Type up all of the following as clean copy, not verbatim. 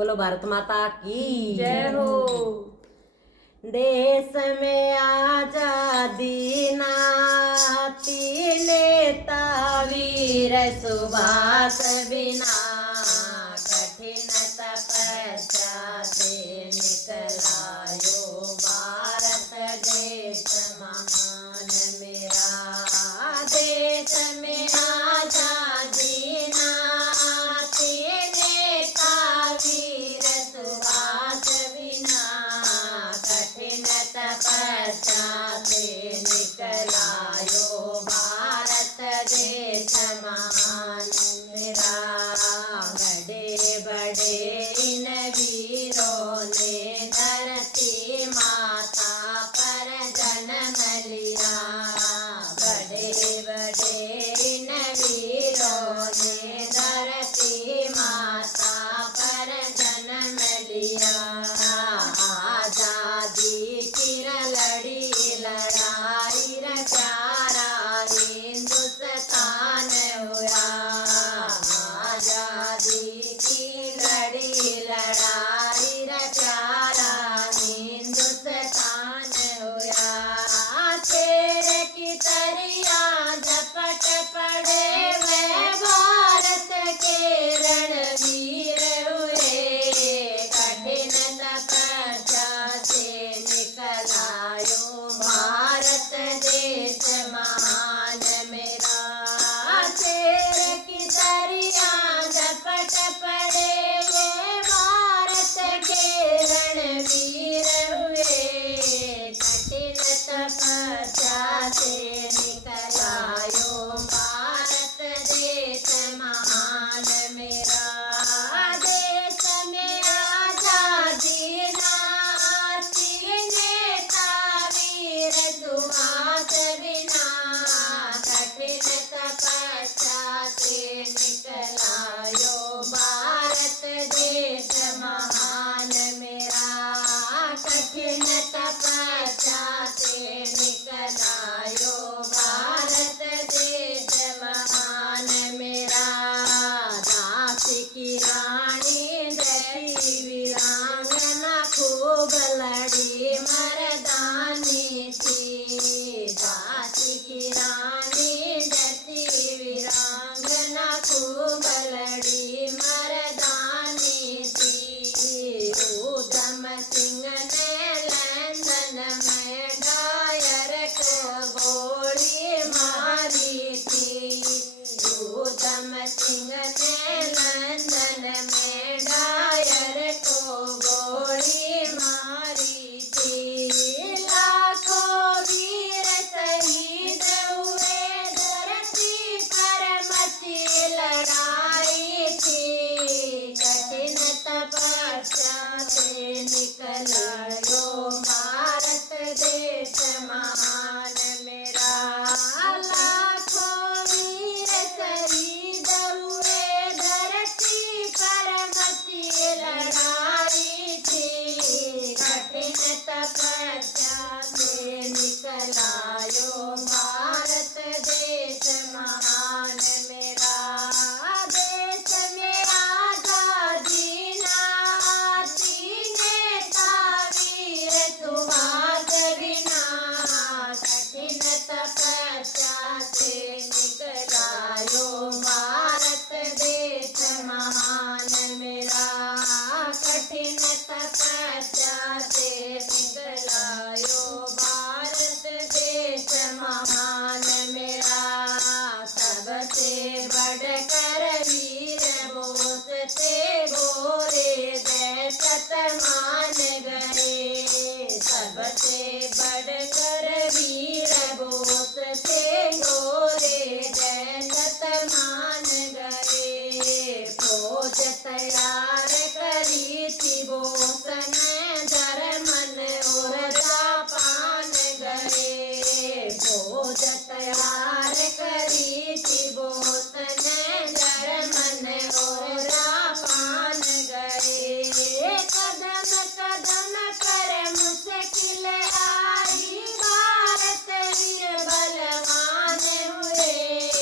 बोलो भारत माता की जय हो। देश में आजादी नाती नेता वीर सुभाष बिना कठिन तपस्या से निकलायो भारत देश महान मेरा। देश में आजादी नाती नेता वीर सुभाष बिना कठिन तपस्या से निकलायो भारत देश महान मेरा। बड़े बड़े इन वीरों ने धरती माता पर जन्म लिया। बड़े बड़े इन वीरों ने धरती माता पर जन्म लिया। आजादी की लड़ी लड़ाई रे प्यारा हिंदुस्तान हुआ। आजादी की लड़ी लड़ाई रे प्यारा हिंदुस्तान हुआ। शेर की तरिया झपट पड़े वे भारत के रणवीर हुए। कठिन तपस्या से निकलायो भारत देश महान मेरा। शेर की तरिया झपट पड़े वे भारत के रणवीर हुए। कठिन तपस्या से निकलायो भारत देश महान मेरा। देश में आजादी नाती नेता वीर सुभाष बिना कठिन तपस्या से निकलायो भारत देश महान मेरा। कठिन तपस्या से निकलायो भारत देश महान मेरा। दासी की रानी जैसी वीरांगना खूब लड़ी मर्दानी थी। दासी की रानी जैसी वीरांगना खूब लड़ी मर्दानी थी। उधम सिंह ने लंदन में डायर को गोली मारी थी। उधम सिंह ने लंदन में डायर को गोली मारी थी। लाखों वीर शहीद हुए धरती पर मची लड़ाई थी। कठिन तपस्या से निकलायो भारत देश महान मेरा। लाखों वीर शहीद हुए धरती पर मची लड़ाई थी। कठिन तपस्या से निकलायो भारत देश महान मेरा। देश में आजादी नाती नेता वीर सुभाष बिना कठिन तपस्या से निकलायो भारत देश महान मेरा। कठिन तपस्या से निकलायो भारत देश महान मेरा। सबसे बढ़कर वीर बोस थे गोरे दहशत मान गए। सबसे बढ़कर वीर बोस थे गोरे दहशत मान गए। फौज तैयार करी थी बोस ने जर्मन और जापान गए। फौज तैयार करी थी बोस ने जर्मन और जापान गए। कदम कदम पर मुश्किल आई भारत वीर बलवान हुए।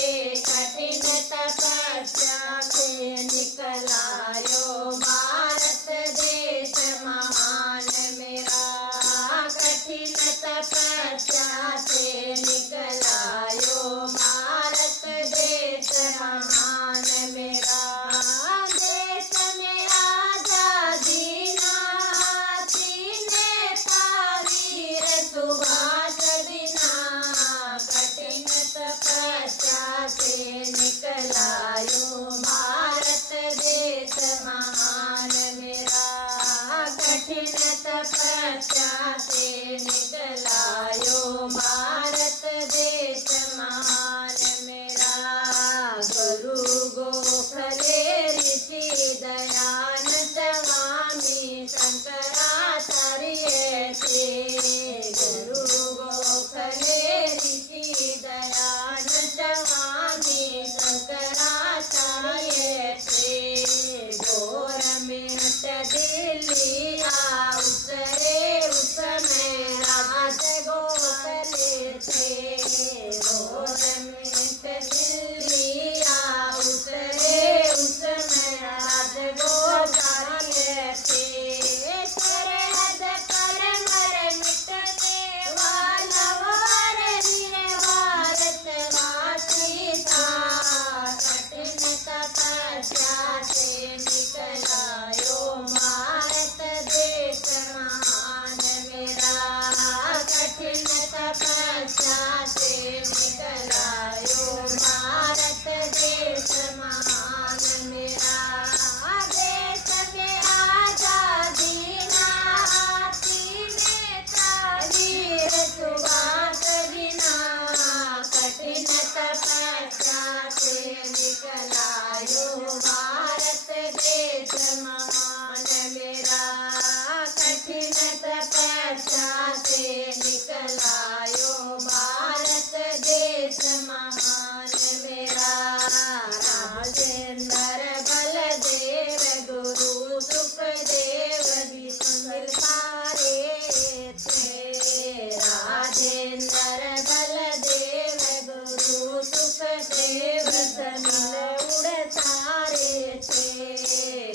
व्रत मिल उड़ सारे थे।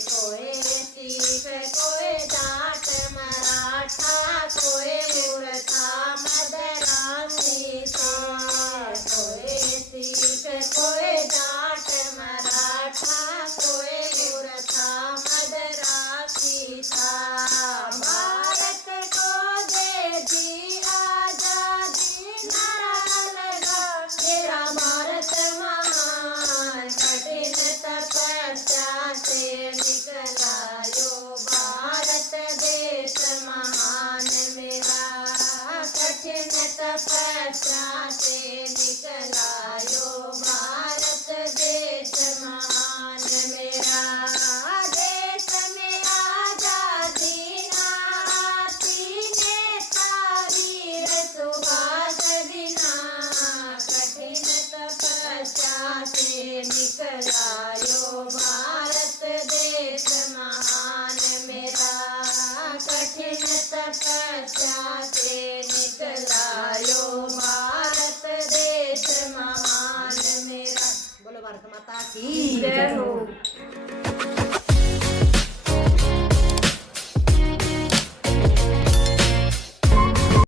कोई सिख कोई जाट मराठा कोई मूर्खा मदरासी था। कोई सिख कोई जाट मराठा कोई मूर्खा मदरासी था। भारत को दे दी आजादी नारा लगा तेरा भारत महान। कठिन तपस्या से निकला यो भारत देश महान मेरा। कठिन तपस्या से निकला यो भारत देश महान मेरा। देश में आजादी ना आती नेता वीर सुभाष बिना। कठिन तपस्या से निकला यो भारत देश महान मेरा। कठिन तपस्या से निकला यो भारत देश महान मेरा। बोलो भारत माता की जय हो।